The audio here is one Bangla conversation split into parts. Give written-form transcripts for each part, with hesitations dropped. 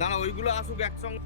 দাঁড়া ওইগুলো আসুক একসঙ্গে।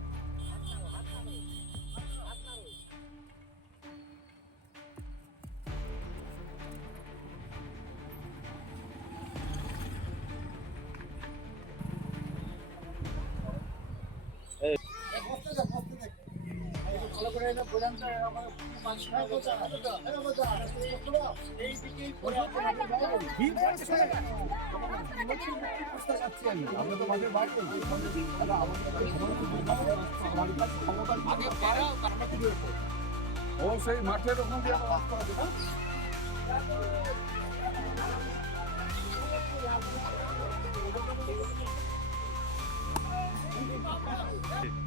ও সেই মাঠের ওখান দিয়ে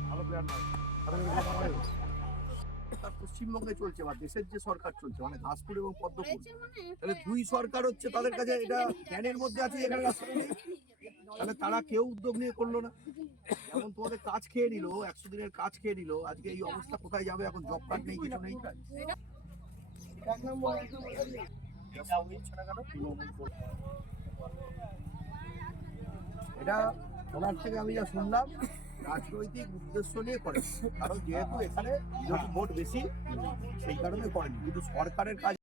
ভালো প্লেয়ার নয়। পশ্চিমবঙ্গে চলছে বা দেশের যে সরকার চলছে মানে ঘাসপুর এবং পদ্মপুর, তাহলে দুই সরকার হচ্ছে, তাদের কাছে এটা জ্ঞানের মধ্যে আছে এখানে রাস্তা নেই, তাহলে তারা কেউ উদ্যোগ নিয়ে করলো না। যেমন তোমাদের কাজ খেয়ে নিল, 100 দিনের কাজ খেয়ে নিল, আজকে এই অবস্থা কোথায় যাবে? এখন জব কার্ড নেই, কিছু নেই। এটা ওনার থেকে আমি যা শুনলাম রাজনৈতিক উদ্দেশ্য নিয়ে করে, কারণ যেহেতু এখানে ভোট বেশি সেই কারণে করেনি, কিন্তু সরকারের কাজ